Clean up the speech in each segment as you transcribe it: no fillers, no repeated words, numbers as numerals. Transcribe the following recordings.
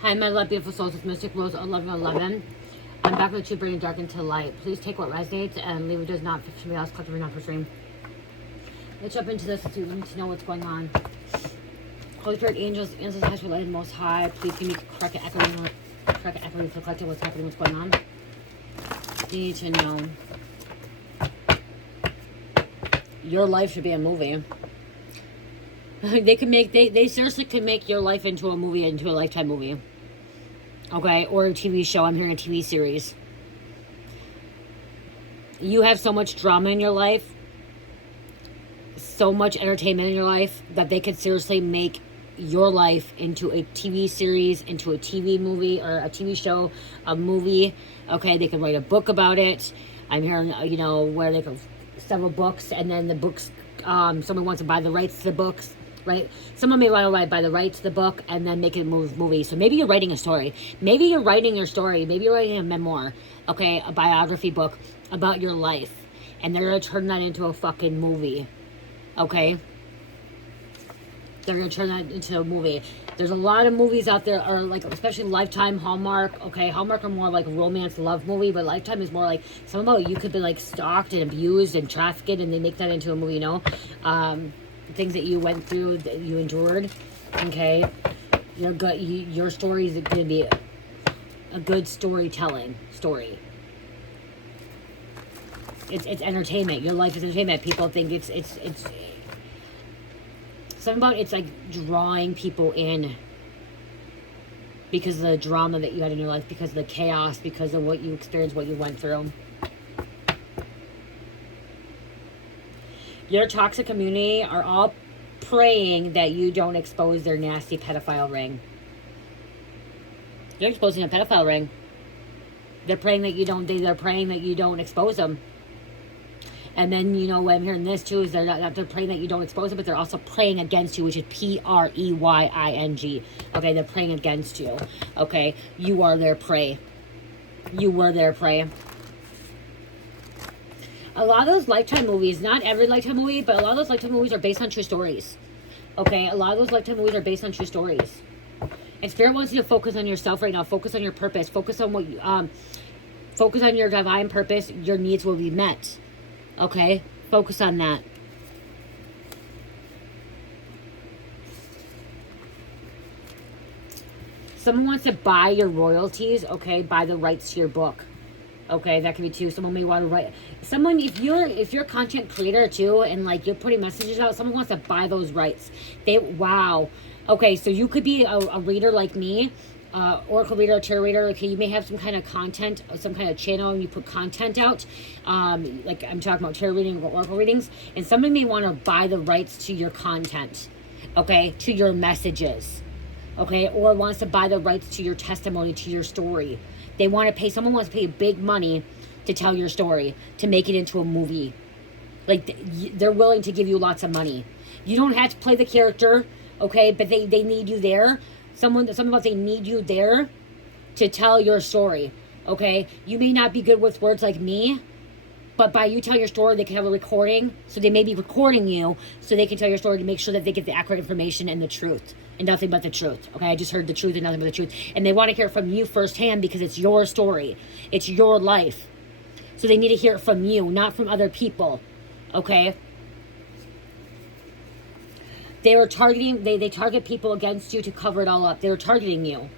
Hi, my love, beautiful souls. It's Mystic Rose 1111. I'm back with you, bringing dark into light. Please take what resonates and leave what does not. For somebody else, collectively not for stream. Let's jump into this. You need to know what's going on. Holy Spirit, angels, ancestors, highest related, most high. Please give me correct echoing for the collective. What's happening? What's going on? You need to know. Your life should be a movie. They seriously could make your life into a movie, into a Lifetime movie. Okay, or a TV show. I'm hearing a TV series. You have so much drama in your life, so much entertainment in your life, that they could seriously make your life into a TV series, into a TV movie, or a TV show, a movie. Okay, they could write a book about it. I'm hearing, where they could several books, and then the books, someone wants to buy the rights to the books. Right? Someone may want to buy the rights to the book and then make it a movie. So maybe you're writing a story. Maybe you're writing your story. Maybe you're writing a memoir. Okay? A biography book about your life. And they're going to turn that into a fucking movie. Okay? They're going to turn that into a movie. There's a lot of movies out there, or like, especially Lifetime, Hallmark. Okay? Hallmark are more like a romance love movie, but Lifetime is more like, somehow you could be like stalked and abused and trafficked, and they make that into a movie, things that you went through, that you endured. Okay, your story is going to be a good storytelling story. It's entertainment. Your life is entertainment. People think it's something about, it's like drawing people in because of the drama that you had in your life, because of the chaos, because of what you experienced, what you went through. Your toxic community are all praying that you don't expose their nasty pedophile ring. You're exposing a pedophile ring. They're praying that you don't. They're praying that you don't expose them. And then what I'm hearing this too is they're praying that you don't expose them, but they're also praying against you, which is preying. Okay, they're praying against you. Okay, you are their prey. You were their prey. A lot of those Lifetime movies, not every Lifetime movie, but a lot of those Lifetime movies are based on true stories. Okay, a lot of those Lifetime movies are based on true stories. And Spirit wants you to focus on yourself right now. Focus on your purpose. Focus on focus on your divine purpose. Your needs will be met. Okay, focus on that. Someone wants to buy your royalties. Okay, buy the rights to your book. Okay, that could be too. Someone may want to write. Someone, if you're a content creator too, and like you're putting messages out, someone wants to buy those rights. Wow. Okay, so you could be a reader like me, oracle reader, a tarot reader. Okay, you may have some kind of content, some kind of channel, and you put content out. Like I'm talking about tarot reading or oracle readings, and somebody may want to buy the rights to your content. Okay, to your messages. Okay, or wants to buy the rights to your testimony, to your story. They want to pay, someone wants to pay big money to tell your story, to make it into a movie. Like, they're willing to give you lots of money. You don't have to play the character, okay, but they need you there. Something about they need you there to tell your story, okay? You may not be good with words like me, but by you telling your story, they can have a recording. So they may be recording you so they can tell your story to make sure that they get the accurate information and the truth. And nothing but the truth. Okay, I just heard the truth and nothing but the truth. And they want to hear it from you firsthand because it's your story. It's your life. So they need to hear it from you, not from other people. Okay? They were targeting, they target people against you to cover it all up. They were targeting you.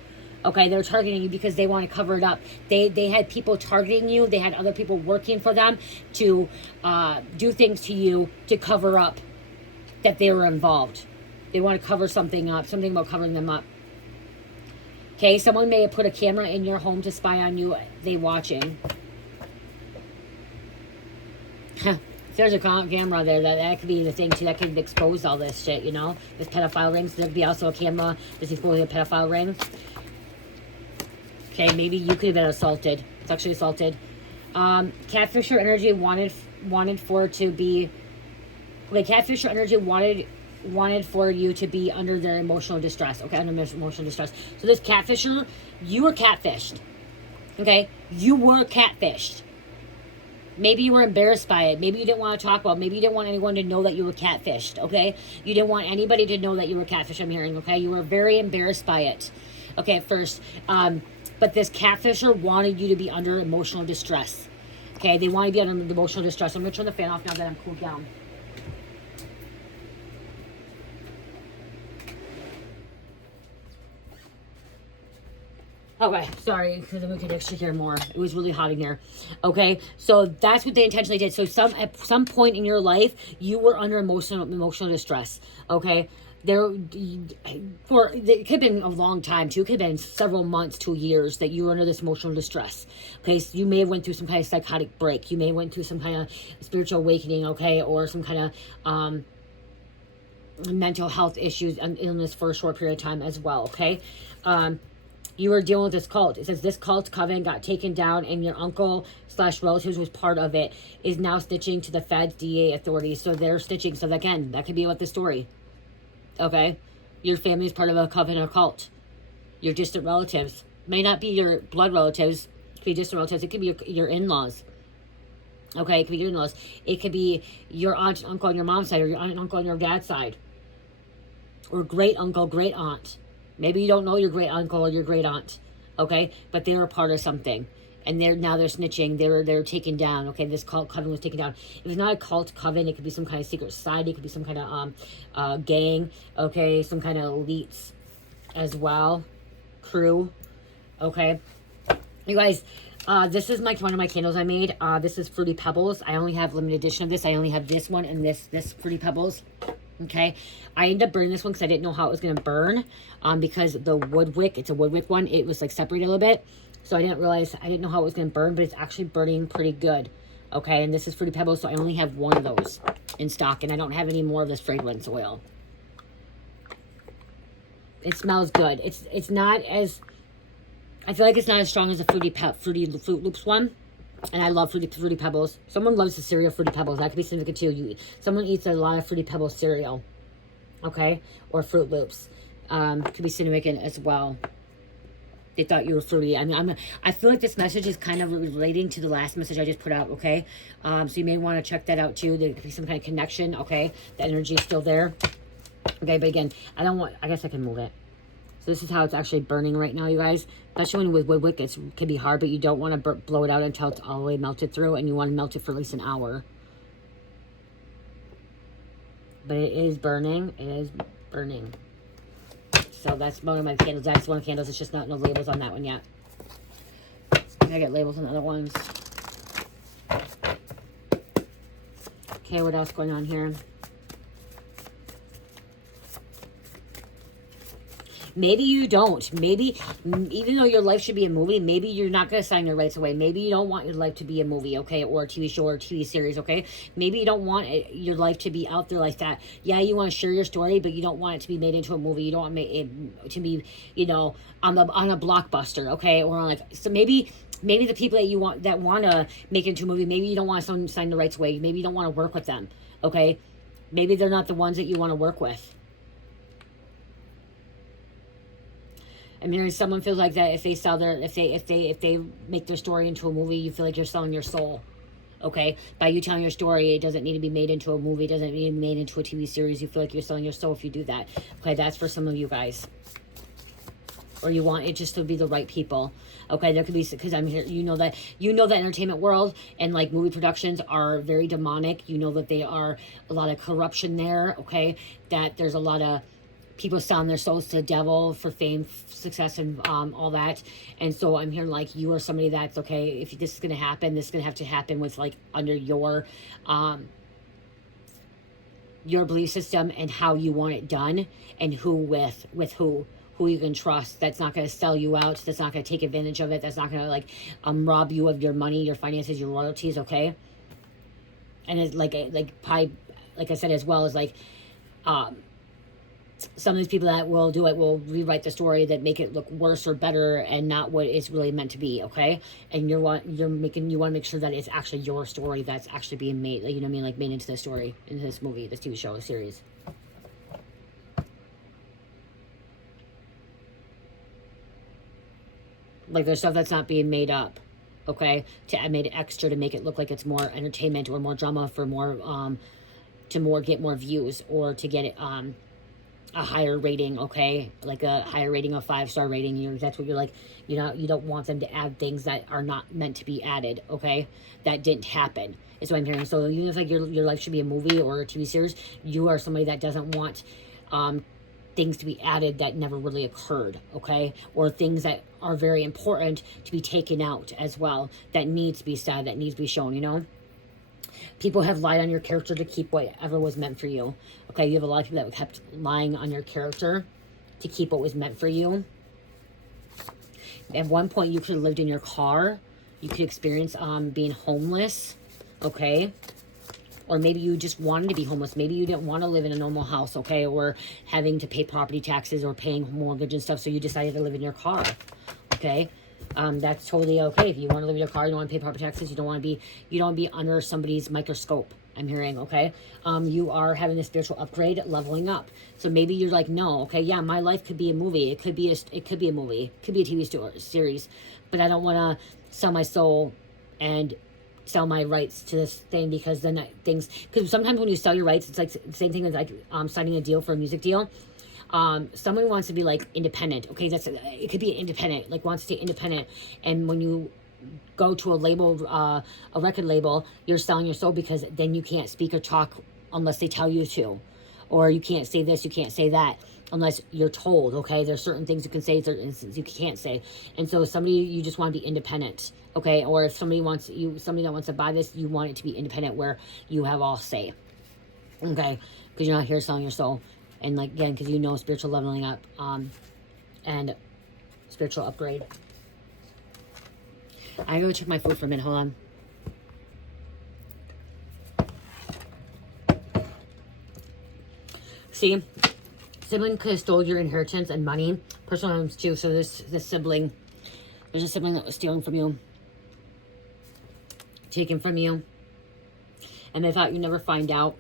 Okay, they're targeting you because they want to cover it up. They had people targeting you. They had other people working for them to do things to you to cover up that they were involved. They want to cover something up, something about covering them up. Okay, someone may have put a camera in your home to spy on you. They watching. If there's a camera there, that could be the thing too. That could expose all this shit, This pedophile rings. There'd be also a camera that's exposing a pedophile ring. Okay, maybe you could have been assaulted. Sexually assaulted. Catfisher energy wanted for it to be. Okay, catfisher energy wanted for you to be under their emotional distress. Okay, under emotional distress. So this catfisher, you were catfished. Okay, you were catfished. Maybe you were embarrassed by it. Maybe you didn't want to talk about it. Maybe you didn't want anyone to know that you were catfished. Okay, you didn't want anybody to know that you were catfished. I'm hearing. Okay, you were very embarrassed by it. okay, at first. But this catfisher wanted you to be under emotional distress. Okay, they want to be under emotional distress. I'm going to turn the fan off now that I'm cooled down. Okay, sorry, because I'm going to hear more. It was really hot in here. Okay, so that's what they intentionally did. So at some point in your life, you were under emotional distress. Okay, it could have been a long time too. It could have been several months to years that you were under this emotional distress. Okay, so you may have went through some kind of psychotic break. You may have went through some kind of spiritual awakening. Okay, or some kind of mental health issues and illness for a short period of time as well. Okay. You were dealing with this cult. It says this cult coven got taken down and your uncle / relatives was part of it, is now snitching to the feds, DA authorities. So they're snitching. So again, that could be what the story. Okay. Your family is part of a coven or cult. Your distant relatives. May not be your blood relatives. It could be distant relatives. It could be your in-laws. Okay. It could be your in-laws. It could be your aunt and uncle on your mom's side, or your aunt and uncle on your dad's side. Or great uncle, great aunt. Maybe you don't know your great uncle or your great aunt, okay? But they're a part of something, and they're snitching. They're taken down. Okay, this cult coven was taken down. If it's not a cult coven, it could be some kind of secret society. It could be some kind of gang. Okay, some kind of elites as well, crew. Okay, you guys. This is one of my candles I made. This is Fruity Pebbles. I only have limited edition of this. I only have this one and this Fruity Pebbles. Okay, I ended up burning this one because I didn't know how it was going to burn, because the wood wick, it's a wood wick one, it was like separated a little bit, so I didn't know how it was going to burn, but it's actually burning pretty good. Okay, and this is Fruity Pebbles, so I only have one of those in stock, and I don't have any more of this fragrance oil. It smells good. It's not as, I feel like it's not as strong as the Fruity Fruit Loops one. And I love Fruity Pebbles. Someone loves the cereal Fruity Pebbles. That could be significant too. Someone eats a lot of Fruity Pebbles cereal. Okay? Or Fruit Loops. Could be significant as well. They thought you were fruity. I mean, I feel like this message is kind of relating to the last message I just put out. Okay? So you may want to check that out too. There could be some kind of connection. Okay? The energy is still there. Okay? But again, I guess I can move it. So this is how it's actually burning right now, you guys. Especially when with wood wick, it can be hard, but you don't want to blow it out until it's all the way melted through, and you want to melt it for at least an hour. But it is burning. It is burning. So that's one of my candles. That's one of the candles. It's just not no labels on that one yet. I get labels on other ones. Okay, what else going on here? Maybe you don't. Maybe, even though your life should be a movie, maybe you're not going to sign your rights away. Maybe you don't want your life to be a movie, okay? Or a TV show or a TV series, okay? Maybe you don't want your life to be out there like that. Yeah, you want to share your story, but you don't want it to be made into a movie. You don't want it to be, on a blockbuster, okay? Or on so maybe the people that want to make it into a movie, maybe you don't want someone to sign the rights away. Maybe you don't want to work with them, okay? Maybe they're not the ones that you want to work with. I mean, if someone feels like that, if they make their story into a movie, you feel like you're selling your soul. Okay? By you telling your story, it doesn't need to be made into a movie, it doesn't need to be made into a TV series. You feel like you're selling your soul if you do that. Okay, that's for some of you guys. Or you want it just to be the right people. Okay, there could be, because I'm here, you know that entertainment world and like movie productions are very demonic. You know that they are a lot of corruption there, okay? That there's a lot of people selling their souls to the devil for fame, success, and all that. And so I'm hearing like you are somebody that's, okay, if this is going to happen, this is going to have to happen with like under your belief system and how you want it done, and who with who you can trust. That's not going to sell you out. That's not going to take advantage of it. That's not going to like rob you of your money, your finances, your royalties. Okay. And it's like I said, as well as like some of these people that will do it will rewrite the story that make it look worse or better and not what it's really meant to be, okay? And you want to make sure that it's actually your story that's actually being made, you know what I mean, like made into the story, into this movie, this TV show, series. Like there's stuff that's not being made up, okay? I made it extra to make it look like it's more entertainment or more drama for more, get more views, or to get it, a higher rating, okay? Like a higher rating, a 5-star rating. That's what you're like, you don't want them to add things that are not meant to be added, okay? That didn't happen, is what I'm hearing. So even if like your life should be a movie or a TV series, you are somebody that doesn't want things to be added that never really occurred, okay? Or things that are very important to be taken out as well, that needs to be said, that needs to be shown, you know? People have lied on your character to keep whatever was meant for you. Okay, you have a lot of people that kept lying on your character to keep what was meant for you. At one point, you could have lived in your car. You could experience being homeless. Okay. Or maybe you just wanted to be homeless. Maybe you didn't want to live in a normal house, okay? Or having to pay property taxes or paying mortgage and stuff, so you decided to live in your car, okay? That's totally okay. If you want to live in your car, you don't want to pay property taxes, you don't want to be under somebody's microscope, I'm hearing, okay? You are having a spiritual upgrade, leveling up. So maybe you're like, no, okay, yeah, my life could be a movie. It could be a movie. It could be a TV series. But I don't want to sell my soul and sell my rights to this thing, because then because sometimes when you sell your rights, it's like the same thing as like signing a deal for a music deal. Someone wants to be like independent, okay? It could be independent, like wants to stay independent, and when you go to a label, a record label, you're selling your soul, because then you can't speak or talk unless they tell you to, or you can't say this, you can't say that unless you're told, okay? There's certain things you can say, certain things you can't say. And so you just want to be independent, okay? Or if somebody that wants to buy this, you want it to be independent, where you have all say, okay? Because you're not here selling your soul. And like, again, because you know spiritual leveling up and spiritual upgrade. I go check my food for a minute. Hold on. See, sibling could have stole your inheritance and money, personal items too. So this sibling, there's a sibling that was stealing from you, taken from you, and they thought you'd never find out.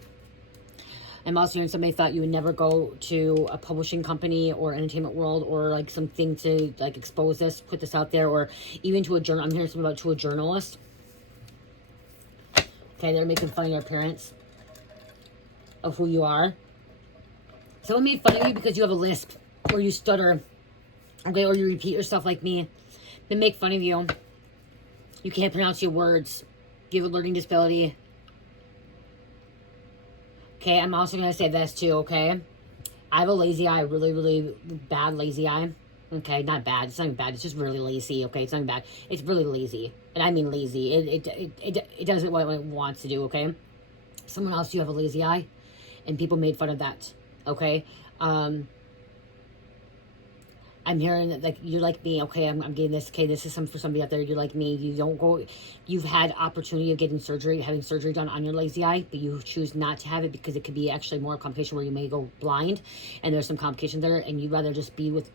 I'm also hearing somebody thought you would never go to a publishing company or entertainment world, or like something to like expose this, put this out there, or even to a journal. I'm hearing something about to a journalist. Okay, they're making fun of your appearance, of who you are. Someone made fun of you because you have a lisp, or you stutter, okay, or you repeat yourself like me. They make fun of you. You can't pronounce your words. You have a learning disability. Okay, I'm also going to say this too, okay? I have a lazy eye, really, really bad lazy eye. Okay, not bad. It's not even bad. It's just really lazy, okay? It's not even bad. It's really lazy. And I mean lazy. It does what it wants to do, okay? Someone else, you have a lazy eye. And people made fun of that, okay? I'm hearing that, like, you're like me, okay, I'm getting this, okay, this is for somebody out there, you're like me, you've had opportunity of having surgery done on your lazy eye, but you choose not to have it because it could be actually more a complication where you may go blind, and there's some complications there, and you'd rather just be with,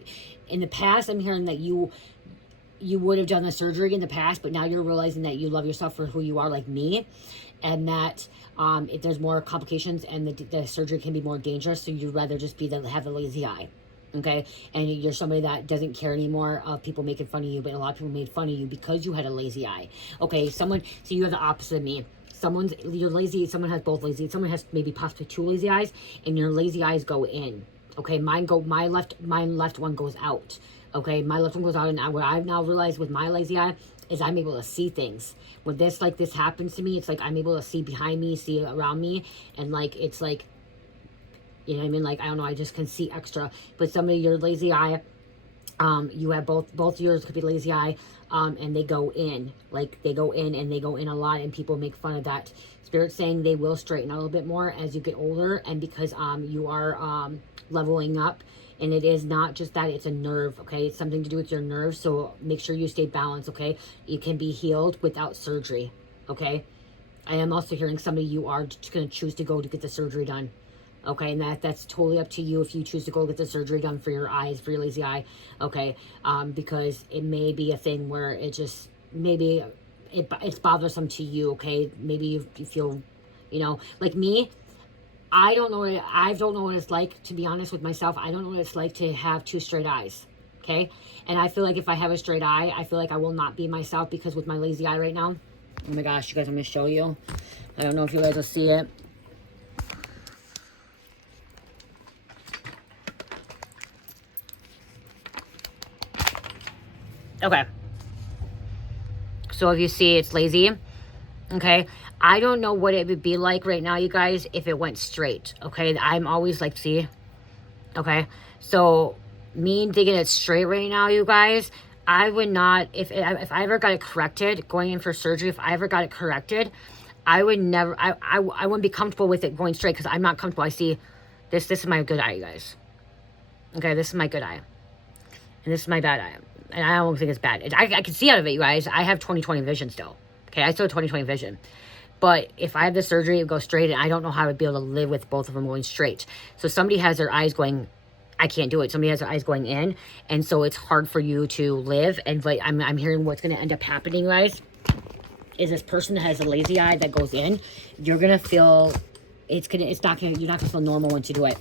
in the past, I'm hearing that you would have done the surgery in the past, but now you're realizing that you love yourself for who you are, like me, and that if there's more complications and the surgery can be more dangerous, so you'd rather just have the lazy eye. Okay, and you're somebody that doesn't care anymore of people making fun of you, but a lot of people made fun of you because you had a lazy eye. Okay, so you have the opposite of me. You're lazy, someone has both lazy, someone has maybe possibly 2 lazy eyes, and your lazy eyes go in. Okay, my left one goes out. Okay, my left one goes out, and what I've now realized with my lazy eye is I'm able to see things. When this happens to me, it's like I'm able to see behind me, see around me, and like it's like, you know what I mean? Like, I don't know, I just can see extra. But somebody, your lazy eye, you have both yours could be lazy eye, and they go in. Like, they go in, and they go in a lot, and people make fun of that. Spirit's saying they will straighten out a little bit more as you get older, and because you are leveling up, and it is not just that, it's a nerve, okay? It's something to do with your nerves, so make sure you stay balanced, okay? You can be healed without surgery, okay? I am also hearing somebody, you are going to choose to go to get the surgery done. Okay, and that's totally up to you if you choose to go get the surgery done for your eyes, for your lazy eye, okay? Because it may be a thing where it just, maybe it's bothersome to you, okay? Maybe you feel, you know, like me, I don't know what it's like, to be honest with myself. I don't know what it's like to have 2 straight eyes, okay? And I feel like if I have a straight eye, I feel like I will not be myself, because with my lazy eye right now, oh my gosh, you guys, I'm going to show you. I don't know if you guys will see it. Okay. So if you see, it's lazy. Okay. I don't know what it would be like right now, you guys, if it went straight. Okay. I'm always like, see? Okay. So me digging it straight right now, you guys, I would not, if I ever got it corrected, going in for surgery, if I ever got it corrected, I would never, I wouldn't be comfortable with it going straight because I'm not comfortable. I see this is my good eye, you guys. Okay, this is my good eye. And this is my bad eye. And I don't think it's bad. I can see out of it, you guys. I have 20/20 vision still. Okay, I still have 20/20 vision. But if I have the surgery, it would go straight, and I don't know how I would be able to live with both of them going straight. So somebody has their eyes going, I can't do it. Somebody has their eyes going in, and so it's hard for you to live. And but I'm hearing what's going to end up happening, guys, is this person that has a lazy eye that goes in, you're going to feel, you're not going to feel normal once you do it.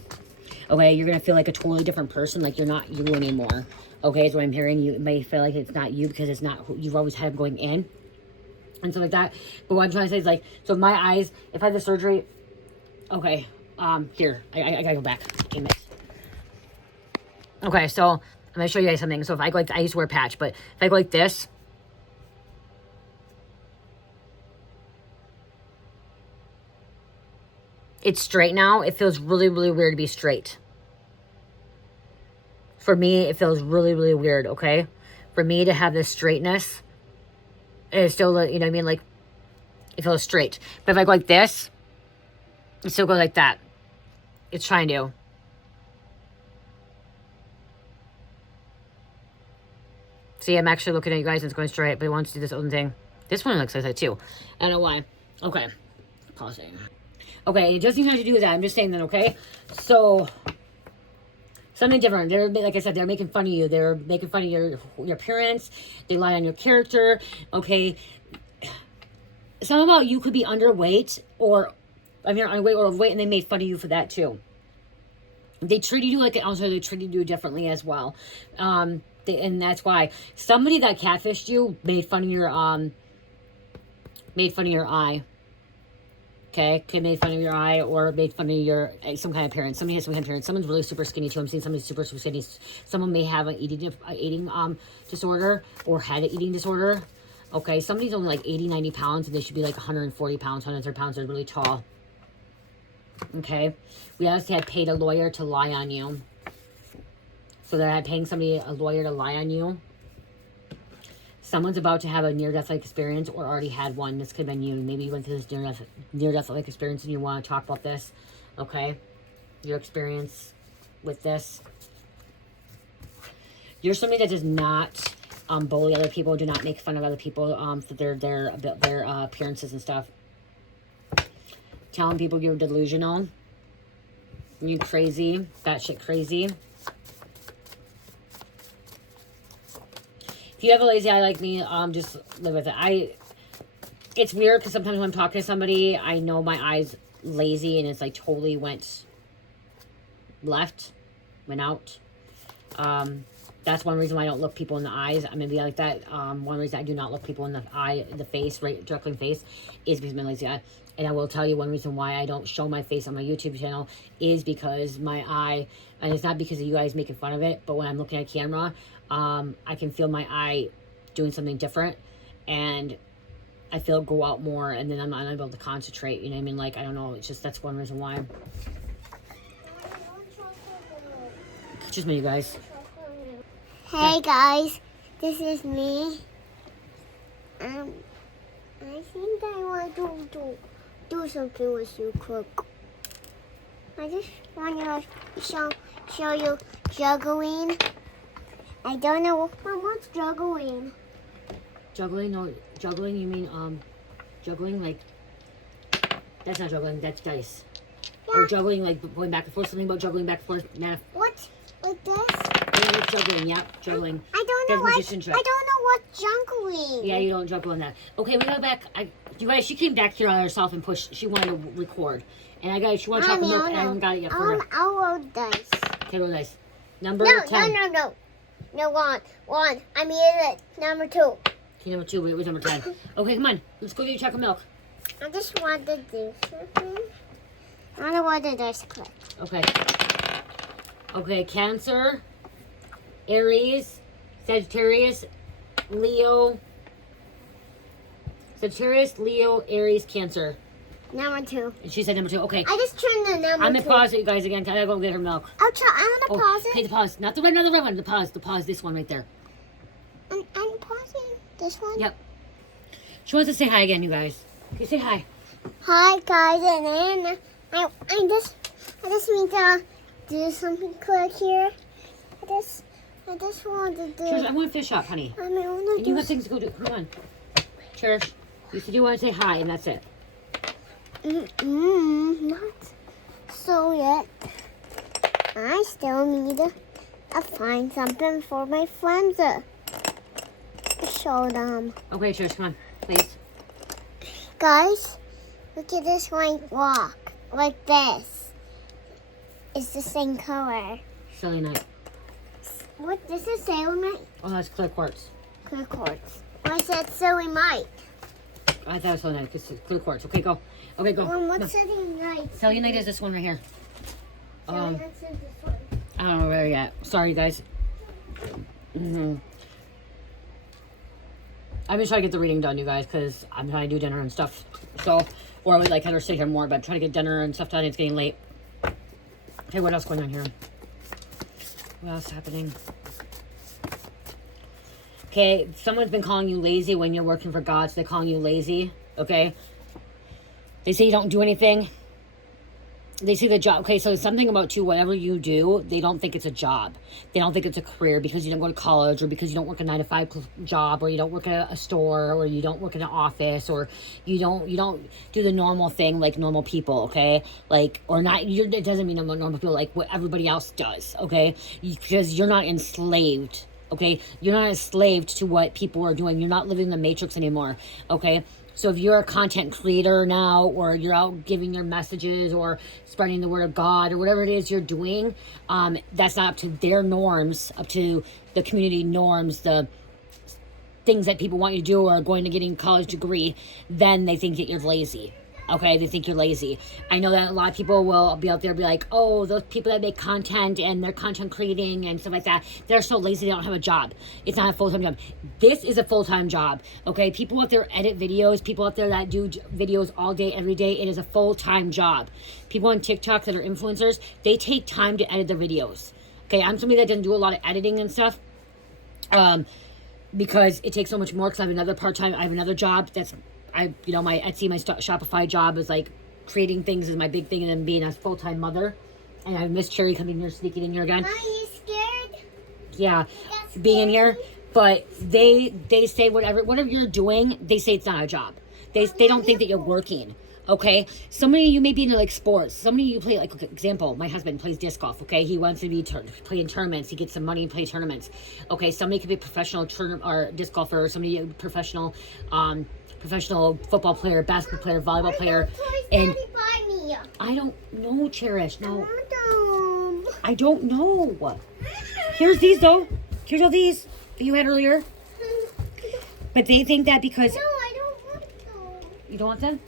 Okay, you're going to feel like a totally different person, like you're not you anymore. Okay, so I'm hearing you may feel like it's not you because it's not who you've always had going in. And stuff like that. But what I'm trying to say is, like, so my eyes, if I had the surgery, okay, here, I gotta go back. Damn it. Okay, so I'm gonna show you guys something. So if I go like, I used to wear a patch, but if I go like this, it's straight now. It feels really, really weird to be straight. For me, it feels really, really weird, okay? For me to have this straightness, it's still, you know what I mean? Like, it feels straight. But if I go like this, it still goes like that. It's trying to. See, I'm actually looking at you guys and it's going straight, but it wants to do this other thing. This one looks like that too. I don't know why. Okay. Pausing. Okay, it doesn't even have to do with that. I'm just saying that, okay? So, something different. They're, like I said, they're making fun of you. They're making fun of your appearance. They lie on your character. Okay. Something about you could be underweight or, underweight or overweight, and they made fun of you for that too. They treated you like, also they treated you differently as well. And that's why somebody that catfished you made fun of your eye. Okay, made fun of your eye or made fun of your some kind of appearance. Somebody has some kind of appearance. Someone's really super skinny too. I'm seeing somebody super skinny. Someone may have an eating disorder or had an eating disorder. Okay, somebody's only like 80, 90 pounds and they should be like 140 pounds, 130 pounds. They're really tall. Okay, we obviously had paid a lawyer to lie on you. So they're paying somebody, a lawyer, to lie on you. Someone's about to have a near-death-like experience or already had one. This could have been you. Maybe you went through this near-death-like experience and you want to talk about this. Okay? Your experience with this. You're somebody that does not bully other people. Do not make fun of other people for their appearances and stuff. Telling people you're delusional. You crazy. Batshit crazy. If you have a lazy eye like me, just live with it. It's weird because sometimes when I'm talking to somebody, I know my eye's lazy and it's like totally went out. That's one reason why I don't look people in the eyes. I'm gonna be like that. One reason I do not look people in the face, right, directly in the face, is because of my lazy eye. And I will tell you one reason why I don't show my face on my YouTube channel is because my eye, and it's not because of you guys making fun of it, but when I'm looking at camera, I can feel my eye doing something different, and I feel it go out more, and then I'm not able to concentrate, you know what I mean? Like, I don't know, it's just, that's one reason why. Excuse me, you guys. Hey guys, this is me. I think I want to do something with you quick. I just want to show you juggling. I don't know what's juggling. Juggling? No, juggling, you mean, juggling, like, that's not juggling, that's dice. Yeah. Or juggling, like, going back and forth, something about juggling back and forth. Nah. What? Like this? Yeah, it's juggling, yeah, juggling. I don't know what juggling. Yeah, you don't juggle on that. Okay, we go back. You guys, she came back here on herself and pushed, she wanted to record. And she wanted chocolate milk, and I haven't got it yet for her. I'll roll dice. Okay, roll dice. Number 10. No, one. I mean it. Number 2. Okay, number 2. Wait, where's number 10? Okay, come on. Let's go get your chocolate milk. I just want to do something. I don't want the dice click. Okay. Okay, Cancer, Aries, Sagittarius, Leo. Sagittarius, Leo, Aries, Cancer. Number 2. And she said number 2. Okay. I just turned the number I'm 2. gonna pause it, you guys, again. I gotta go get her milk. I want to pause Okay, it. the pause. Not the red one. The pause. This one right there. I'm pausing this one. Yep. She wants to say hi again, you guys. Okay, say hi. Hi guys, and then I just need to do something quick here. I just want to do. Cherish, I want to fish up, honey. I want to And you have things to go do. Come on. Cherish, you said you want to say hi, and that's it. Not so yet. I still need to find something for my friends to show them. Okay, Cherish, come on, please. Guys, look at this white rock. Like this. It's the same color. Selenite. What does it say on my Oh, that's clear quartz. clear quartz? I said selenite. I thought it was selenite. It's clear quartz. Okay, go. Okay, go. What's selenite? Selenite is this one right here. Selenite is this one. I don't know where yet. Sorry, guys. I've been trying to get the reading done, you guys, because I'm trying to do dinner and stuff. So, or I would like her to stay here more, but I'm trying to get dinner and stuff done. It's getting late. Okay, what else going on here? What else happening? Okay, someone's been calling you lazy when you're working for God, so they're calling you lazy, okay? They say you don't do anything. They see the job. Okay, so something about too, whatever you do, they don't think it's a job. They don't think it's a career because you don't go to college, or because you don't work a 9-to-5 job, or you don't work at a store, or you don't work in an office, or you don't do the normal thing like normal people, okay? Like, or not, it doesn't mean normal people like what everybody else does, okay? Because you're not enslaved, okay? You're not enslaved to what people are doing. You're not living in the matrix anymore, okay? So if you're a content creator now, or you're out giving your messages or spreading the word of God or whatever it is you're doing, that's not up to their norms, up to the community norms, the things that people want you to do, or going to getting a college degree, then they think that you're lazy. Okay, they think you're lazy. I know that a lot of people will be out there be like, oh, those people that make content and they're content creating and stuff like that, they're so lazy they don't have a job. It's not a full-time job. This is a full-time job, okay? People out there edit videos, people out there that do videos all day, every day, it is a full-time job. People on TikTok that are influencers, they take time to edit their videos. Okay, I'm somebody that doesn't do a lot of editing and stuff. Because it takes so much more, because I have another part-time, I have another job that's my Etsy, my Shopify job is like creating things is my big thing, and then being a full-time mother. And I miss Cherry coming here, sneaking in here again. Are you scared? Yeah, being in here. But they say whatever you're doing, they say it's not a job. They don't think that you're working. Okay, so many of you may be into like sports. So many of you play, like, example, my husband plays disc golf. Okay, he wants to be playing tournaments. He gets some money and play tournaments. Okay, somebody could be a professional or disc golfer, or somebody professional football player, basketball player, volleyball player. And I don't know, Cherish. No, I don't know. Here's these though. Here's all these that you had earlier. But they think that because I don't want them. You don't want them?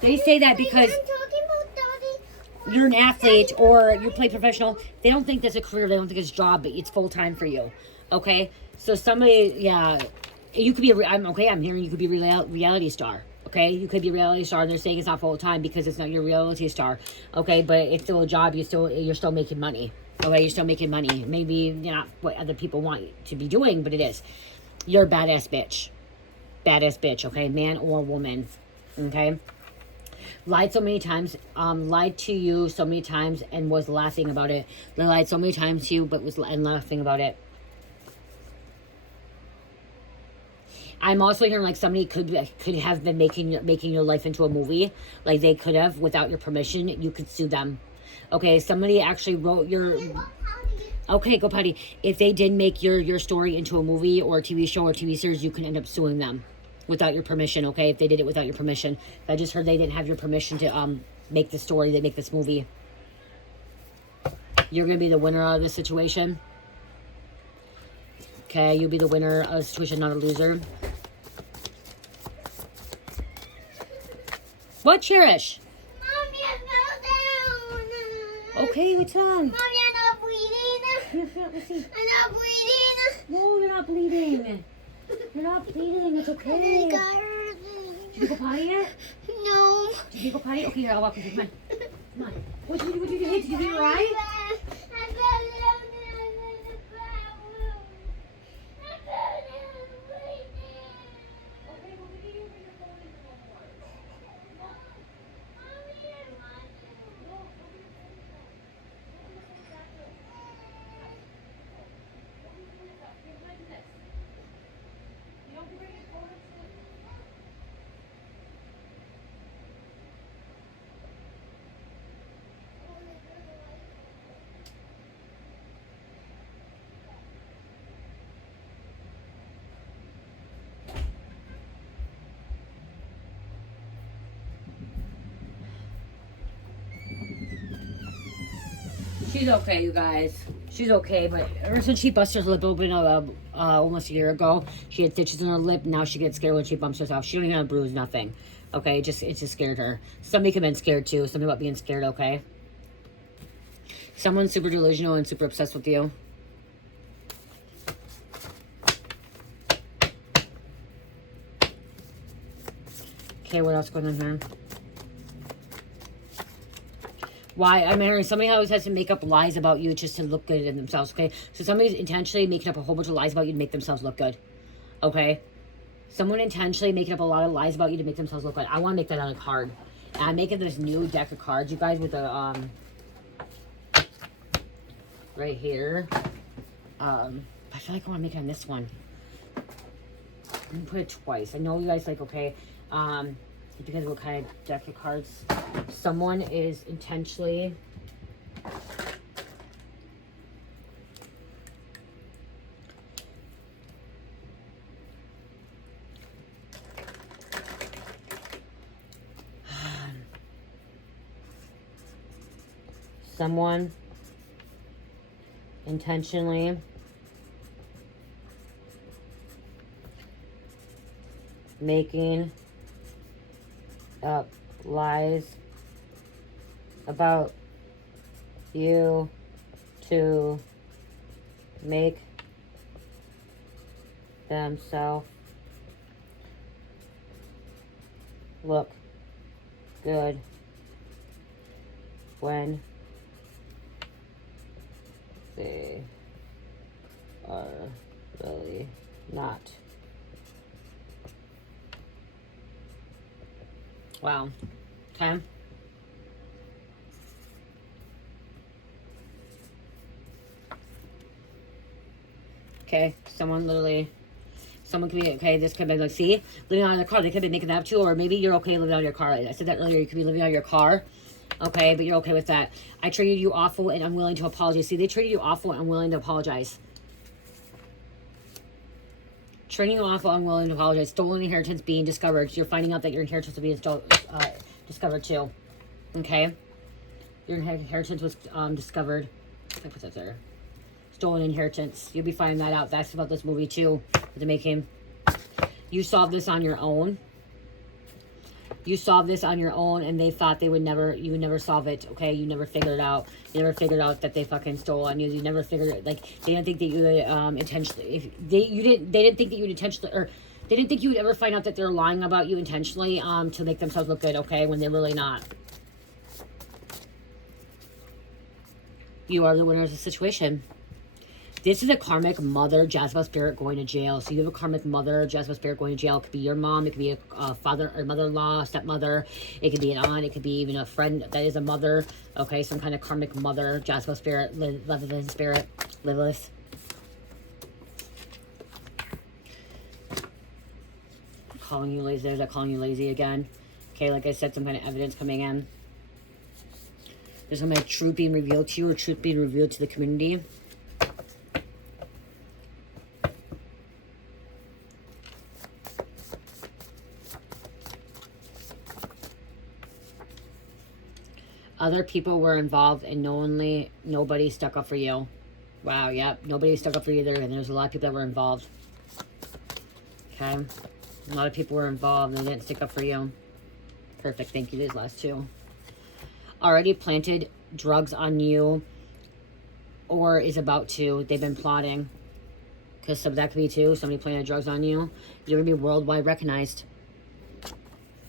They say that because I'm talking about Daddy. you're an athlete or you play professional. They don't think that's a career. They don't think it's a job, but it's full time for you. Okay, so somebody, yeah. You could be I'm hearing you could be a reality star. Okay, you could be a reality star, and they're saying it's not full time because it's not your reality star. Okay, but it's still a job. You're still making money. Okay, you're still making money. Maybe not what other people want you to be doing, but it is. You're a badass bitch. Badass bitch. Okay, man or woman. Okay, lied so many times. Lied to you so many times and was laughing about it. They lied so many times to you, but was laughing about it. I'm also hearing like somebody could have been making your life into a movie. Like they could have, without your permission. You could sue them. Okay, somebody actually wrote your... Okay, go potty. If they did make your story into a movie or a TV show or TV series, you can end up suing them without your permission, okay? If they did it without your permission. I just heard they didn't have your permission to make the story, they make this movie. You're going to be the winner out of this situation. Okay, you'll be the winner of the situation, not a loser. What, Cherish? Mommy, I fell down. Okay, what's wrong? Mommy, I'm not bleeding. Let's see. I'm not bleeding. No, you're not bleeding. You're not bleeding. It's okay. I got everything. Did you go potty yet? No. Did you go potty? Okay, here, I'll walk with you. Come on. Come on. What did you do? What did you do? Did you do your eye? She's okay, you guys. She's okay, but ever since she busted her lip open almost a year ago, she had stitches in her lip. Now she gets scared when she bumps herself. She don't even have a bruise, nothing. Okay, it just scared her. Somebody could have been scared too. Something about being scared, okay? Someone's super delusional and super obsessed with you. Okay, what else going on here? Why? I'm hearing somebody always has to make up lies about you just to look good in themselves, okay? So somebody's intentionally making up a whole bunch of lies about you to make themselves look good, okay? Someone intentionally making up a lot of lies about you to make themselves look good. I want to make that on a card. And I'm making this new deck of cards, you guys, with the, right here. I feel like I want to make it on this one. I'm going to put it twice. I know you guys like, okay, because of what kind of deck of cards. Someone is intentionally someone intentionally making up lies about you to make themselves look good when they are really not. Wow. Okay. Okay. Someone could be, okay, this could be like, see, living out of their car. They could be making that up too, or maybe you're okay living out of your car. I said that earlier. You could be living out of your car. Okay, but you're okay with that. I treated you awful and unwilling to apologize. See, they treated you awful and unwilling to apologize. Treating you awful, unwilling to apologize. Stolen inheritance being discovered. You're finding out that your inheritance will be discovered too. Okay? Your inheritance was discovered. I put that there. Stolen inheritance. You'll be finding that out. That's about this movie too. That they're making. You solved this on your own. You solved this on your own, and they thought you would never solve it. Okay, you never figured it out. You never figured out that they fucking stole on you. You never figured it. Like, they didn't think that you would intentionally. They didn't think that you would intentionally, or they didn't think you would ever find out that they're lying about you intentionally to make themselves look good. Okay, when they're really not. You are the winner of the situation. This is a karmic mother, Jezebel spirit going to jail. So you have a karmic mother, Jezebel spirit going to jail. It could be your mom. It could be a father or mother-in-law, stepmother. It could be an aunt. It could be even a friend that is a mother. Okay, some kind of karmic mother, Jezebel spirit, Lilith spirit, Lilith. Calling you lazy. There's that calling you lazy again. Okay, like I said, some kind of evidence coming in. There's some kind of truth being revealed to you or truth being revealed to the community. Other people were involved and nobody stuck up for you. Wow, yep. Nobody stuck up for you either, and there's a lot of people that were involved. Okay. A lot of people were involved and they didn't stick up for you. Perfect. Thank you. These last two. Already planted drugs on you or is about to. They've been plotting. because some that could be too. Somebody planted drugs on you. You're gonna be worldwide recognized.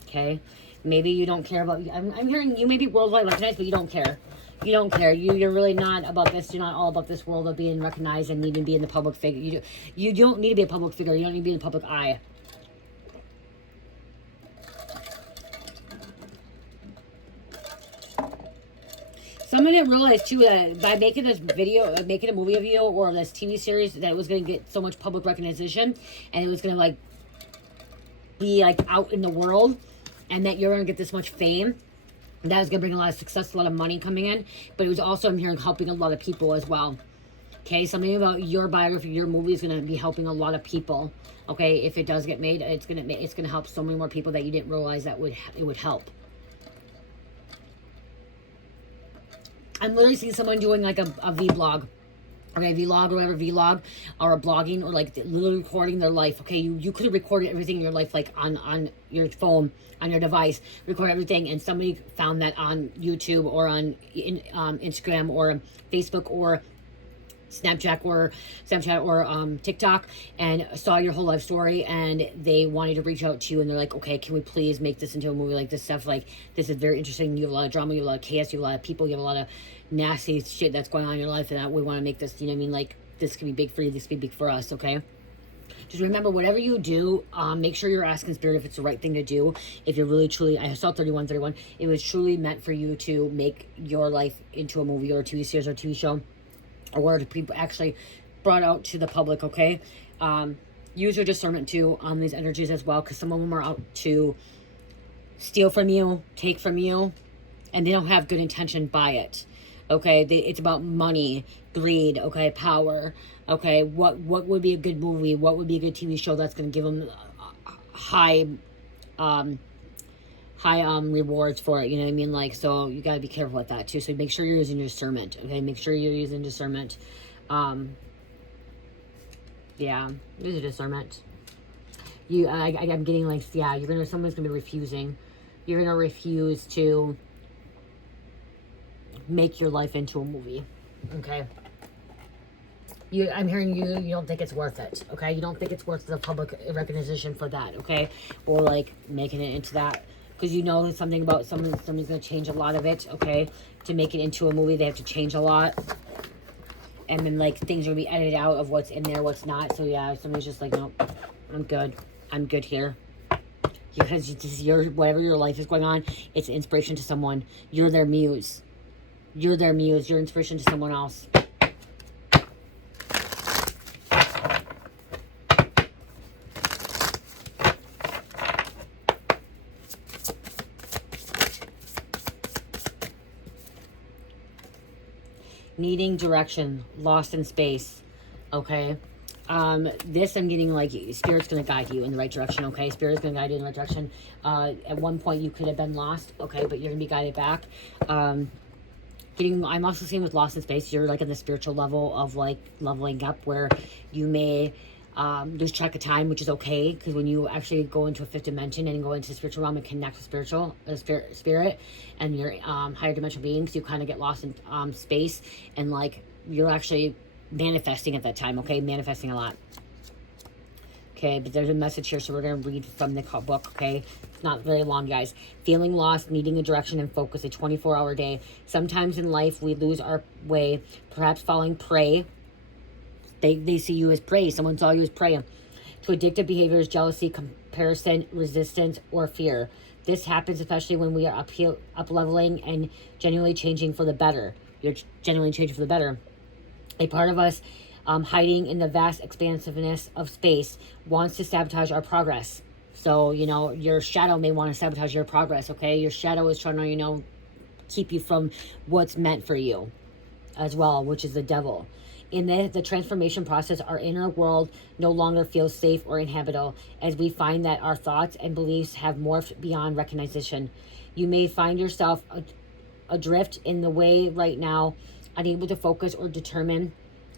Okay, maybe you don't care about. I'm hearing you may be worldwide recognized, but you don't care. You don't care. You're really not about this. You're not all about this world of being recognized and needing to be in the public figure. You don't need to be a public figure. You don't need to be in the public eye. Someone didn't realize too that by making this video, making a movie of you or this TV series, that it was going to get so much public recognition, and it was going to like be like out in the world, and that you're going to get this much fame. And that was going to bring a lot of success, a lot of money coming in. But it was also, I'm hearing, helping a lot of people as well. Okay, something about your biography, your movie is going to be helping a lot of people. Okay, if it does get made, it's going to help so many more people that you didn't realize that it would help. I'm literally seeing someone doing like a vlog. Okay, vlog or whatever, vlog, or a blogging, or like literally recording their life. Okay, you could have recorded everything in your life, like on your phone, on your device, record everything, and somebody found that on YouTube or on Instagram or Facebook or Snapchat or TikTok, and saw your whole life story, and they wanted to reach out to you, and they're like, okay, can we please make this into a movie? Like, this stuff, like, this is very interesting. You have a lot of drama, you have a lot of chaos, you have a lot of people, you have a lot of nasty shit that's going on in your life, and that we want to make this, you know what I mean, like, this could be big for you, this could be big for us. Okay, just remember, whatever you do, make sure you're asking Spirit if it's the right thing to do. If you're really truly, I saw 3131, it was truly meant for you to make your life into a movie or a TV series or a TV show, or to people actually brought out to the public. Okay, use your discernment too on these energies as well, because some of them are out to steal from you, take from you, and they don't have good intention by it. Okay, it's about money, greed, okay, power. Okay, what would be a good movie? What would be a good TV show that's going to give them high rewards for it? You know what I mean? Like, so you got to be careful with that too. So make sure you're using your discernment. Okay, make sure you're using discernment. Yeah, use your discernment. I'm getting like, yeah, someone's gonna be refusing. You're gonna refuse to make your life into a movie. Okay. I'm hearing you don't think it's worth it. Okay, you don't think it's worth the public recognition for that. Okay, or like making it into that, because you know something about somebody's gonna change a lot of it. Okay, to make it into a movie, they have to change a lot, and then like things are gonna be edited out of what's in there, what's not. So yeah, somebody's just like, nope, I'm good here. Because whatever your life is going on, it's inspiration to someone. You're their muse. You're their muse. You're inspiration to someone else. Needing direction, lost in space. Okay. This I'm getting like Spirit's gonna guide you in the right direction. Okay, Spirit's gonna guide you in the right direction. At one point you could have been lost. Okay, but you're gonna be guided back. I'm also seeing with lost in space, you're like in the spiritual level of like leveling up, where you may lose track of time, which is okay, because when you actually go into a fifth dimension and go into the spiritual realm and connect with spirit and your higher dimensional beings, you kind of get lost in space, and like you're actually manifesting at that time. Okay, manifesting a lot. Okay, but there's a message here, so we're going to read from the book. Okay, it's not very long, guys. Feeling lost, needing a direction and focus, a 24-hour day. Sometimes in life we lose our way, perhaps falling prey. They see you as prey. Someone saw you as prey to addictive behaviors, jealousy, comparison, resistance, or fear. This happens especially when we are up leveling and genuinely changing for the better. You're genuinely changing for the better. A part of us hiding in the vast expansiveness of space wants to sabotage our progress. So, you know, your shadow may want to sabotage your progress, okay? Your shadow is trying to, you know, keep you from what's meant for you as well, which is the devil. In the transformation process, our inner world no longer feels safe or inhabitable, as we find that our thoughts and beliefs have morphed beyond recognition. You may find yourself adrift in the way right now, unable to focus or determine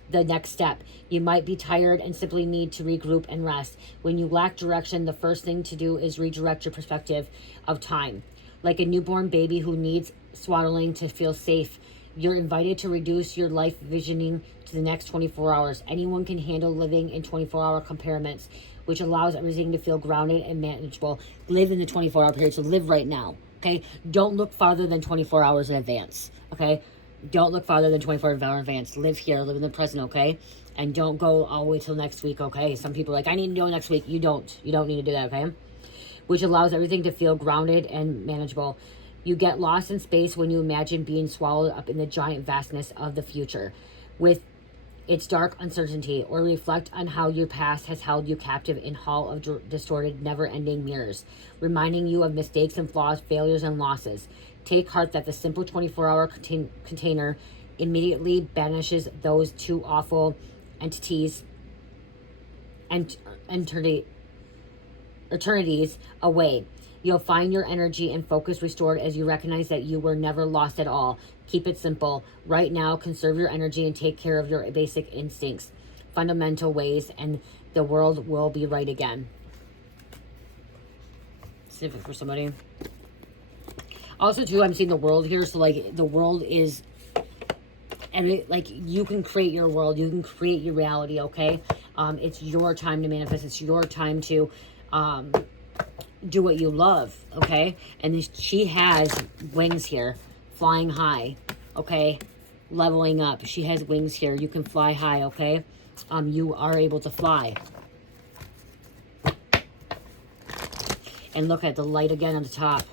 the next step. You might be tired and simply need to regroup and rest. When you lack direction, the first thing to do is redirect your perspective of time. Like a newborn baby who needs swaddling to feel safe You're invited to reduce your life visioning to the next 24 hours. Anyone can handle living in 24-hour compartments, which allows everything to feel grounded and manageable. Live in the 24-hour period, so live right now, okay? Don't look farther than 24 hours in advance, okay? Don't look farther than 24 hours in advance. Live here, live in the present, okay? And don't go all the way till next week, okay? Some people are like, I need to go next week. You don't need to do that, okay? Which allows everything to feel grounded and manageable. You get lost in space when you imagine being swallowed up in the giant vastness of the future with its dark uncertainty, or reflect on how your past has held you captive in hall of distorted, never-ending mirrors, reminding you of mistakes and flaws, failures and losses. Take heart that the simple 24-hour container immediately banishes those two awful entities and eternities away. You'll find your energy and focus restored as you recognize that you were never lost at all. Keep it simple. Right now, conserve your energy and take care of your basic instincts, fundamental ways, and the world will be right again. See if it's for somebody. Also, too, I'm seeing the world here. So, like, the world is, and like, you can create your world. You can create your reality, okay? It's your time to manifest. It's your time to do what you love, okay? And she has wings here, flying high, okay? Leveling up. She has wings here. You can fly high, okay? You are able to fly. And look at the light again on the top.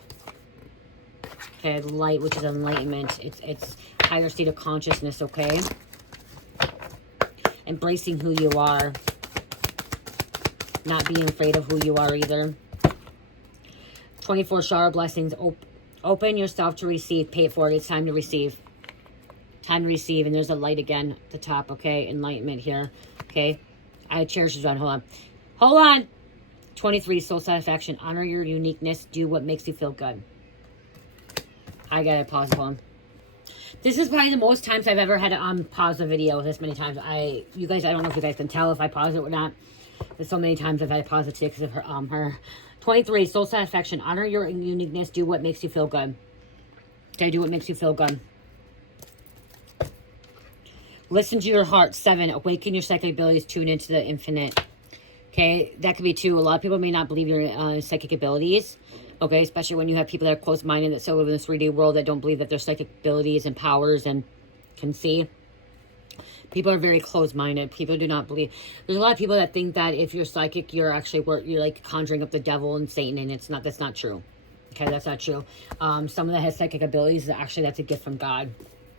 Okay, the light, which is enlightenment. It's higher state of consciousness, okay? Embracing who you are. Not being afraid of who you are either. 24 shower blessings. Open yourself to receive. Pay it forward. It's time to receive. Time to receive. And there's a light again at the top, okay? Enlightenment here, okay? I cherish this one. Hold on. Hold on. 23, soul satisfaction. Honor your uniqueness. Do what makes you feel good. I gotta pause the phone. This is probably the most times I've ever had to pause the video this many times. You guys, I don't know if you guys can tell if I pause it or not. But so many times I've had to pause it too because of her. 23, soul satisfaction. Honor your uniqueness. Do what makes you feel good. Okay, do what makes you feel good. Listen to your heart. 7, awaken your psychic abilities. Tune into the infinite. Okay, that could be 2. A lot of people may not believe your psychic abilities. Okay, especially when you have people that are close-minded that still live in this 3D world that don't believe that their psychic abilities and powers and can see. People are very closed-minded. People do not believe. There's a lot of people that think that if you're psychic, you're like conjuring up the devil and Satan, and it's not. That's not true. Okay, that's not true. Someone that has psychic abilities, actually, that's a gift from God.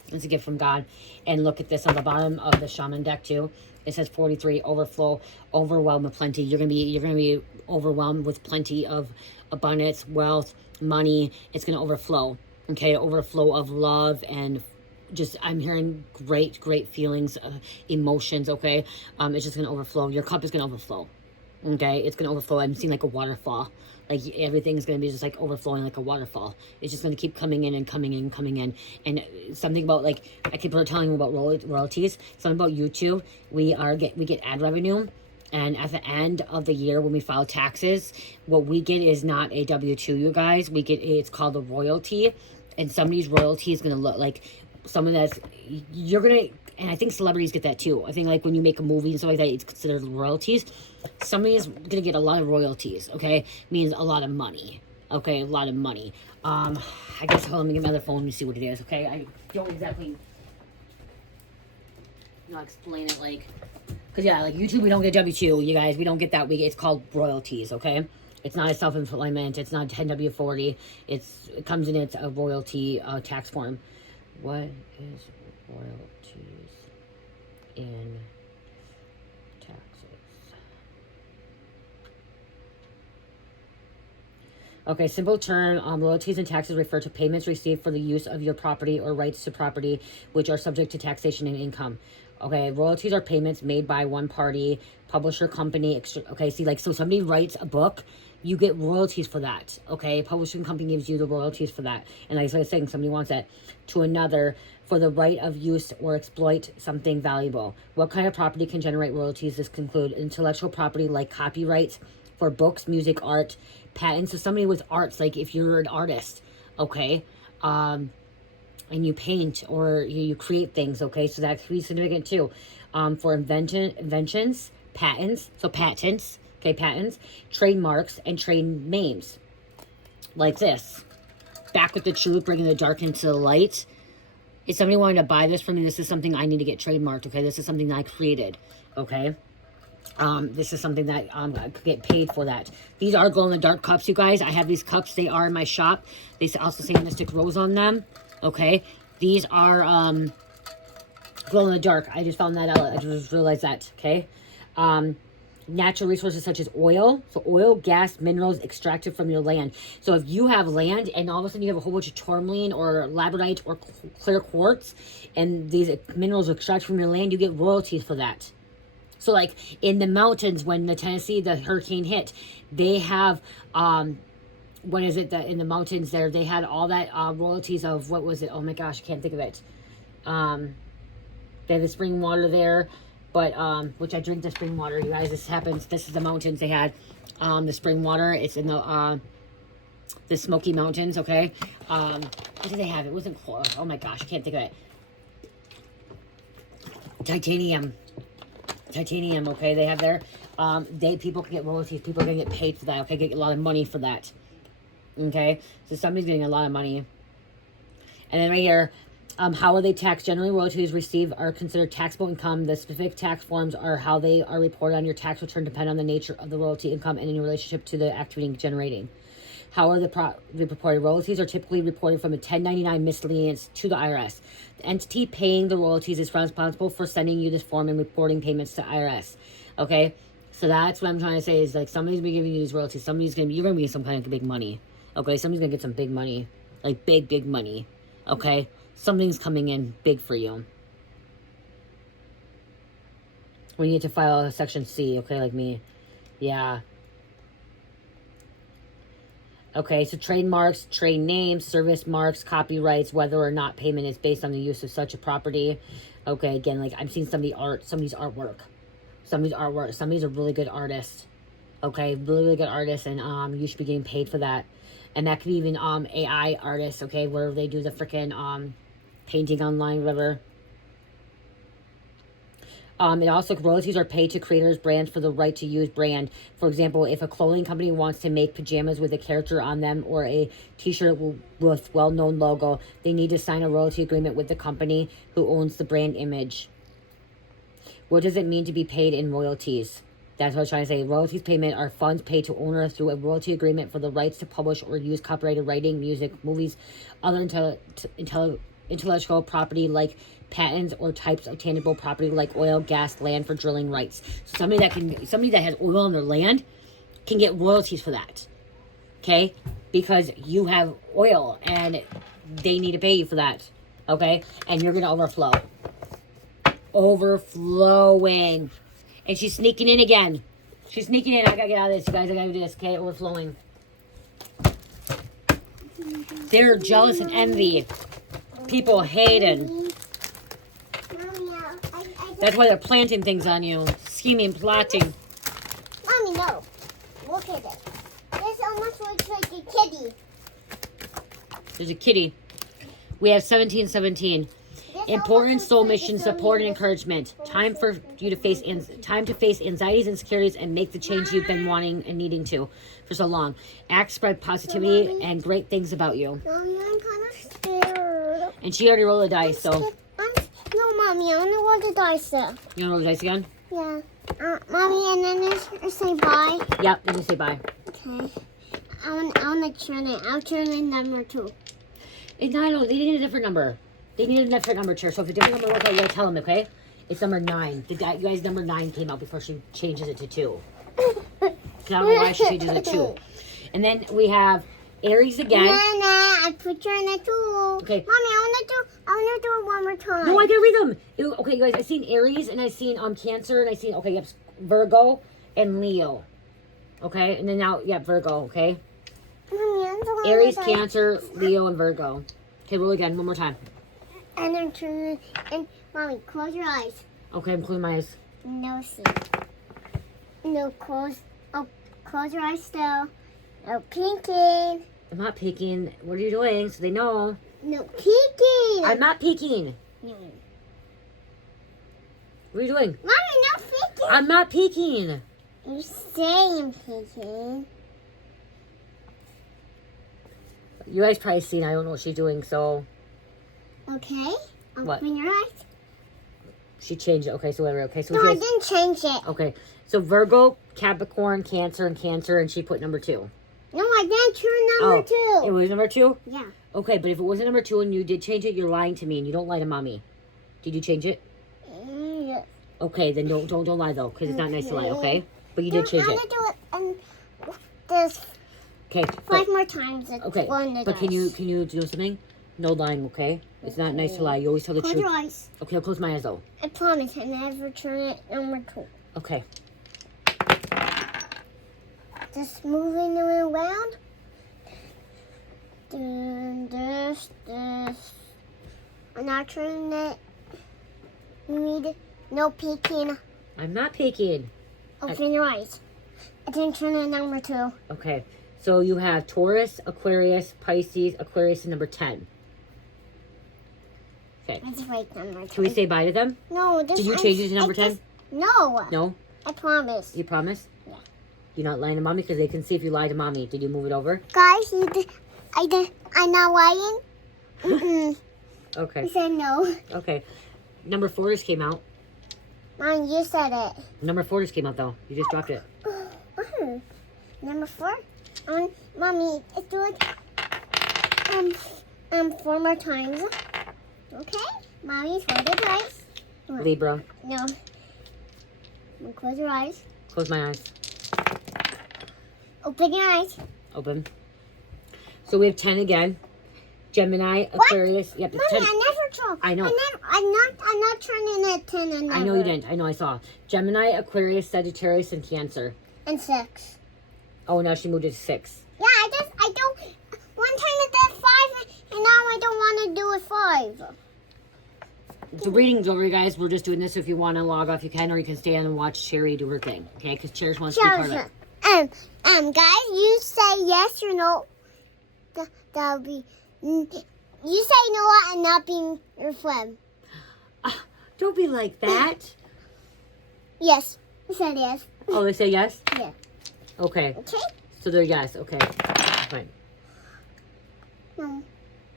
It's a gift from God. And look at this on the bottom of the shaman deck too. It says 43, overflow, overwhelm with plenty. You're gonna be overwhelmed with plenty of abundance, wealth, money. It's gonna overflow. Okay, overflow of love and just, I'm hearing great feelings, emotions, okay? It's just gonna overflow. Your cup is gonna overflow, okay? It's gonna overflow. I'm seeing like a waterfall. Like everything's gonna be just like overflowing like a waterfall. It's just gonna keep coming in and coming in and coming in. And something about, like, I keep telling you about royalties. Something about YouTube. We get ad revenue. And at the end of the year, when we file taxes, what we get is not a W-2, you guys. It's called a royalty. And somebody's royalty is gonna look like someone that's, you're gonna, and I think celebrities get that too. I think like when you make a movie and stuff like that, it's considered royalties. Somebody's gonna get a lot of royalties, okay? Means a lot of money, okay? A lot of money. I guess, hold on, let me get my other phone and see what it is, okay? I don't exactly, explain it like, because yeah, like YouTube, we don't get W-2, you guys. We don't get that. It's called royalties, okay? It's not a self-employment. It's not 10W-40. It comes in its a royalty tax form. What is royalties in taxes? Okay, simple term. Royalties and taxes refer to payments received for the use of your property or rights to property, which are subject to taxation and income. Okay, royalties are payments made by one party, publisher, company. Okay, see, like, so somebody writes a book, you get royalties for that. Okay, publishing company gives you the royalties for that. And like I was saying, somebody wants that to another for the right of use or exploit something valuable. What kind of property can generate royalties? This conclude intellectual property like copyrights for books, music, art, patents. So somebody with arts, like if you're an artist, okay, and you paint or you create things, okay? So that could be significant too. For inventions, patents, so patents, okay, patents, trademarks, and trade names, like this. Back with the truth, bringing the dark into the light. If somebody wanted to buy this from me, this is something I need to get trademarked, okay? This is something that I created, okay? This is something that I could get paid for that. These are glow-in-the-dark cups, you guys. I have these cups. They are in my shop. They also say Mystic Rose on them, okay? These are glow-in-the-dark. I just found that out. I just realized that, okay? Natural resources such as oil. So oil, gas, minerals extracted from your land. So if you have land and all of a sudden you have a whole bunch of tourmaline or labradorite or clear quartz and these minerals are extracted from your land, you get royalties for that. So like in the mountains, when the hurricane hit, they have, what is it that in the mountains there, they had all that royalties of, what was it? Oh my gosh, I can't think of it. They have the spring water there, but, which I drink the spring water, you guys, this happens, this is the mountains they had, the spring water, it's in the Smoky Mountains, okay? What did they have? It wasn't, oh my gosh, I can't think of it. Titanium, okay, they have there. People can get royalties, people can get paid for that, okay, get a lot of money for that. Okay, so somebody's getting a lot of money. And then right here, how are they taxed? Generally, royalties received are considered taxable income. The specific tax forms are how they are reported on your tax return depend on the nature of the royalty income and in relationship to the activity generating. How are the reported royalties are typically reported from a 1099 miscellaneous to the IRS. The entity paying the royalties is responsible for sending you this form and reporting payments to IRS. Okay, so that's what I'm trying to say is like somebody's be giving you these royalties. You're gonna be some kind of big money. Okay, somebody's gonna get some big money, like big money. Okay, something's coming in big for you. We need to file a Section C. Okay, like me, yeah. Okay, so trademarks, trade names, service marks, copyrights, whether or not payment is based on the use of such a property. Okay, again, like I'm seeing somebody's artwork. Somebody's a really good artist. Okay, really good artist, and you should be getting paid for that. And that could be even AI artists, okay, where they do the freaking painting online, whatever. And also royalties are paid to creators, brands for the right to use brand. For example, if a clothing company wants to make pajamas with a character on them or a t-shirt with well-known logo, they need to sign a royalty agreement with the company who owns the brand image. What does it mean to be paid in royalties? That's what I was trying to say. Royalties payment are funds paid to owner through a royalty agreement for the rights to publish or use copyrighted writing, music, movies, other intellectual property like patents or types of tangible property like oil, gas, land for drilling rights. So somebody that has oil on their land can get royalties for that. Okay? Because you have oil and they need to pay you for that. Okay? And you're gonna overflow. Overflowing. And she's sneaking in again. She's sneaking in. I gotta get out of this, you guys. I gotta do this. Okay? Overflowing. They're jealous and envy. People hating. That's why they're planting things on you. Scheming, plotting. Mommy, no. Look at it. This almost looks like a kitty. There's a kitty. We have 1717. Important soul mission, support and encouragement. Time for you to face anxieties, insecurities, and make the change you've been wanting and needing to for so long. Act, spread positivity and great things about you. Mommy, I'm kind of scared. And she already rolled a dice, so. No, Mommy, I want to roll the dice though. You want to roll the dice again? Yeah. Mommy, and then there's say bye. Yep, then just say bye. Okay. I want to turn it. I'll turn in number 2. No, they need a different number. They need a different number, Chair. So if a different number works out, you gotta tell them, okay? It's number 9. You guys, number 9 came out before she changes it to 2. So I don't know why she changes it to 2. And then we have Aries again. Nah, I put her in a 2. Okay. Mommy, I wanna do it one more time. No, I gotta read them. Okay, you guys, I seen Aries and I seen Cancer and I seen Virgo and Leo. Okay, and then now Virgo. Okay. Mommy, Aries, Cancer, Leo, and Virgo. Okay, roll again one more time. And then turn it. And Mommy, close your eyes. Okay, I'm closing my eyes. No, see. No, close. Oh, close your eyes still. No peeking. I'm not peeking. What are you doing? So they know. No peeking. I'm not peeking. No. What are you doing? Mommy, no peeking. I'm not peeking. You say I'm peeking. You guys probably seen. I don't know what she's doing. So Okay. Open What? your eyes. she changed it. Okay, so whatever. Okay, so No, we I said- didn't change it. Okay, so Virgo, Capricorn, Cancer, and she put number 2. No, I didn't turn number It 2. was number 2. Yeah. Okay, but if it wasn't number 2 and you did change it, you're lying to me, and you don't lie to mommy. Did you change it? Yeah. Okay, then don't lie though, because it's not nice to lie. Okay, but you did change I'm it. gonna do it there's Okay, 5 more times. It's okay, on the but can dice. you do something? No lying. Okay, it's not nice to lie. You always tell the Close truth. your eyes. Okay, I'll close my eyes though. I promise I never turn it number 2. Okay. Just moving it around. This. I'm not turning it. You need no peeking. I'm not peeking. Open your eyes. I didn't turn it number 2. Okay, so you have Taurus, Aquarius, Pisces, Aquarius, and number 10. Okay. That's right number 10. Can we say bye to them? No, this Did you change it to number 10? No. No? I promise. You promise? Yeah. You're not lying to mommy because they can see if you lie to mommy. Did you move it over? Guys, I'm not lying. Mm-mm. Okay. You said no. Okay. Number 4 just came out. Mom, you said it. Number 4 just came out though. You just dropped it. Number 4. Mommy, let's do it. 4 more times. Okay. Mommy, hold the dice. Libra. No. Close your eyes. Close my eyes. Open your eyes. Open. So we have 10 again. Gemini, Aquarius. Yep, it's Mommy, 10. I never draw. I know. I'm not turning it 10 and I know you didn't. I know I saw. Gemini, Aquarius, Sagittarius, and Cancer. And 6. Oh, now she moved it to 6. Yeah, I don't. One time it did 5, and now I don't want to do it 5. The reading's over, you guys. We're just doing this. If you want to log off, you can, or you can stay on and watch Cherry do her thing. Okay? Because Cherry wants to be part of it. Guys, you say yes or no. That'll be. You say no and not being your friend. Don't be like that. Yes, I said yes. Oh, they say yes? Yeah. Okay. Okay. So they're yes. Okay. Fine. No,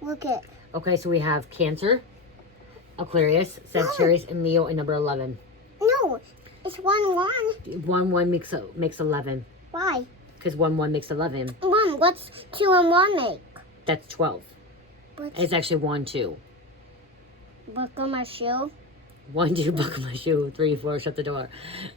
look it. Okay, so we have Cancer, Aquarius, Sagittarius, and Leo, and number 11. No, it's 1 1. 1 1 makes 11. Why? Because 1 1 makes 11. 1. What's 2 and 1 make? That's 12. What's It's actually 1 2. buckle my shoe? 1 2, buckle my shoe. 3 4, shut the door.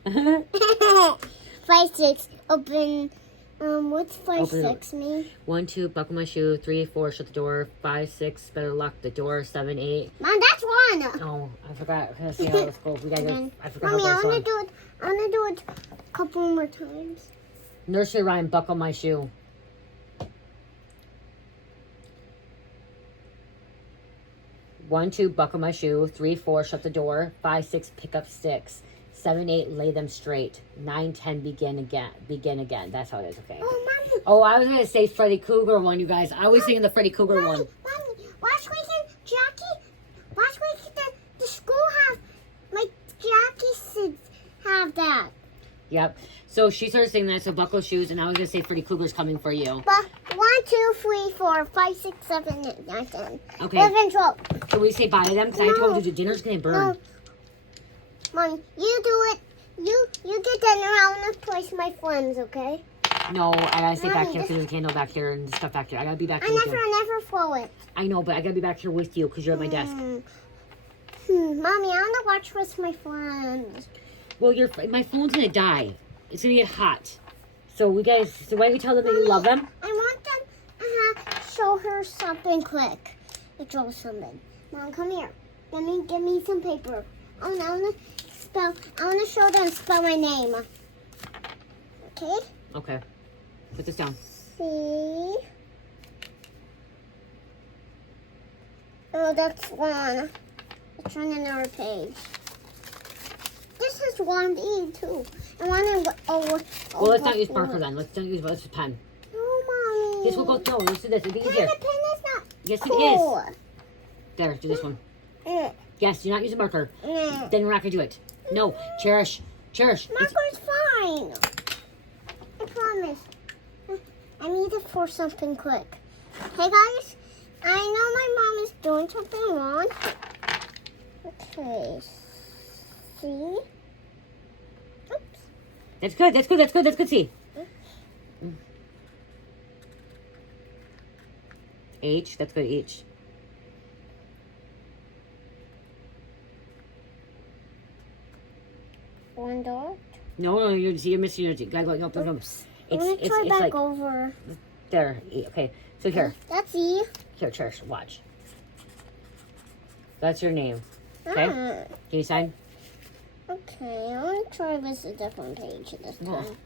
5 6. Open. What's 5 Open it. 6 mean? 1 2, buckle my shoe. 3 4, shut the door. 5 6, better lock the door. 7 8. Mom, that's 1. Oh, I forgot. I see how this goes. We gotta go. I forgot Mommy, how I this want to one. do it. I want to do it a couple more times. Nursery rhyme, buckle my shoe. 1 2, buckle my shoe. 3 4, shut the door. 5 6, pick up sticks. 7 8, lay them straight. 9 10, begin again. Begin again. That's how it is. Okay. Oh, Mommy. Oh, I was gonna say Freddy Krueger one, you guys. I was thinking the Freddy Krueger one. Mommy, last weekend, Jackie, last weekend the school have, like, Jackie should have that. Yep. So she started saying that. So buckle shoes, and I was gonna say Freddy Krueger's coming for you. But 1 2 3 4 5 6 7 8 9 10. Okay. 11 12. Can we say bye to them? Because I told you the dinner's gonna burn. No. Mommy, you do it. You get dinner. I want to play with my friends, okay? No, I gotta stay back Mommy, here because there's a candle back here and stuff back here. I gotta be back I here with never you. throw it. I know, but I gotta be back here with you because you're at my desk. Mommy, I want to watch with my friends. Well, my phone's gonna die. It's gonna get hot. So why don't you tell them that you love them? I want them to show her something quick. To draw something. Mom, come here. Give me some paper. I want to show them spell my name. Okay? Okay. Put this down. C. Oh, that's 1. Let's run another page. This is 1B too. And one in Well, let's not use marker then. Let's use pen. No, Mommy. This will go. No, let's do this. It'll be And easier. the pen is not. Yes, it Cool. is. There, do this one. Mm. Yes, do not use a marker. Mm. Then we're not gonna do it. No, Cherish. It's- Marker's fine. I promise. I need to force something quick. Hey guys, I know my mom is doing something wrong. Okay. See? Oops. That's good. That's good. That's good. That's good. See. H. That's good. H. One dot. No, you're missing your. Gotta go. No, no, no. I'm gonna try It's back like over. there. E. Okay. So here, That's E. here, Cherish. Watch. That's your name. Okay. Ah, Can you sign? okay, I want to try this a different page this Oh. time.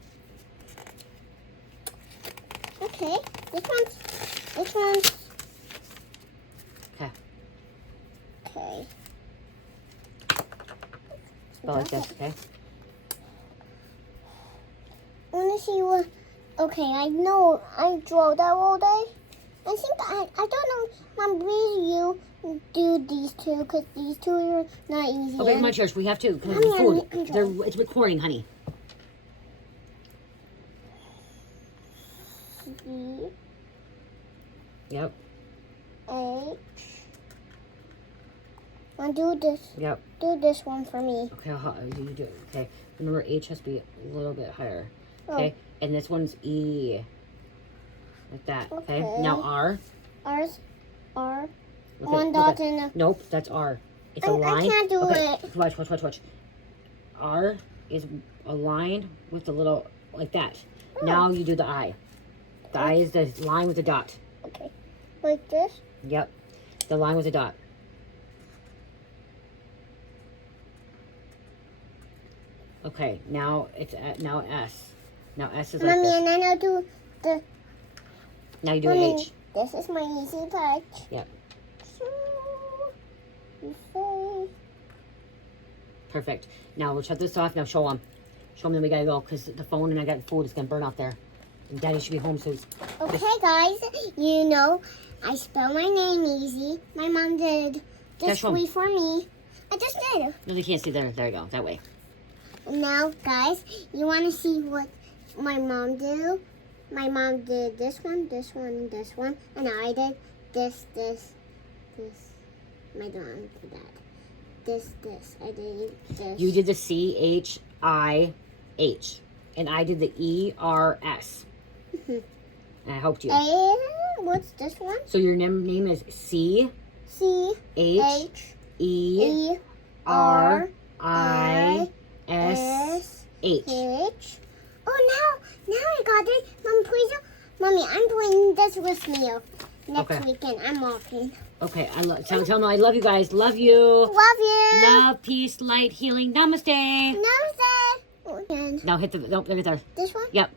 Okay, this one's, Okay. okay. Spell like this. Okay. I want to see what, okay, I know I draw that all day. I think I don't know, Mom, will you do these two, because these two are not easy. Okay, come on, Cherish. We have to. Cause Mommy, food. I'm drawing. It's recording, honey. C, Yep. H. Now do this. Yep. Do this one for me. Okay. You do it. Okay. Remember, H has to be a little bit higher. Oh. Okay. And this one's E. Like that. Okay. Okay. Now R. Ours are Okay, one look dot at- and a. Nope, that's R. It's a I line. can't do okay. it. Watch. R is aligned with the little, like that. Oh. Now you do the I. The I is the line with the dot. Okay. Like this. Yep. The line with the dot. Okay, now it's now S. Now S is like Mommy, this. and then I'll do the. Now you do Mommy, an H. this is my easy touch. Yep. So, you say. Perfect. Now we'll shut this off. Now show them. Show them that we gotta go because the phone and I got food is gonna burn out there. And Daddy should be home soon. Okay, guys, you know, I spell my name easy. My mom did That's this wrong. way for me. I just did. No, they can't see there. There you go. That way. And now, guys, you want to see what my mom did? My mom did this one, this one, this one, and I did this. My mom did that. This. I did this. You did the CHIH, and I did the ERS. And I helped you. And what's this one? So your name is CHIR C H E R ISH. S H. Oh, now I got it. Mom, please, Mommy, I'm playing this with me next Okay. weekend. I'm walking. Okay, tell them I love you guys. Love you. Love you. Love, peace, light, healing. Namaste. Namaste. Again. Now hit the, no, right there. This one? Yep.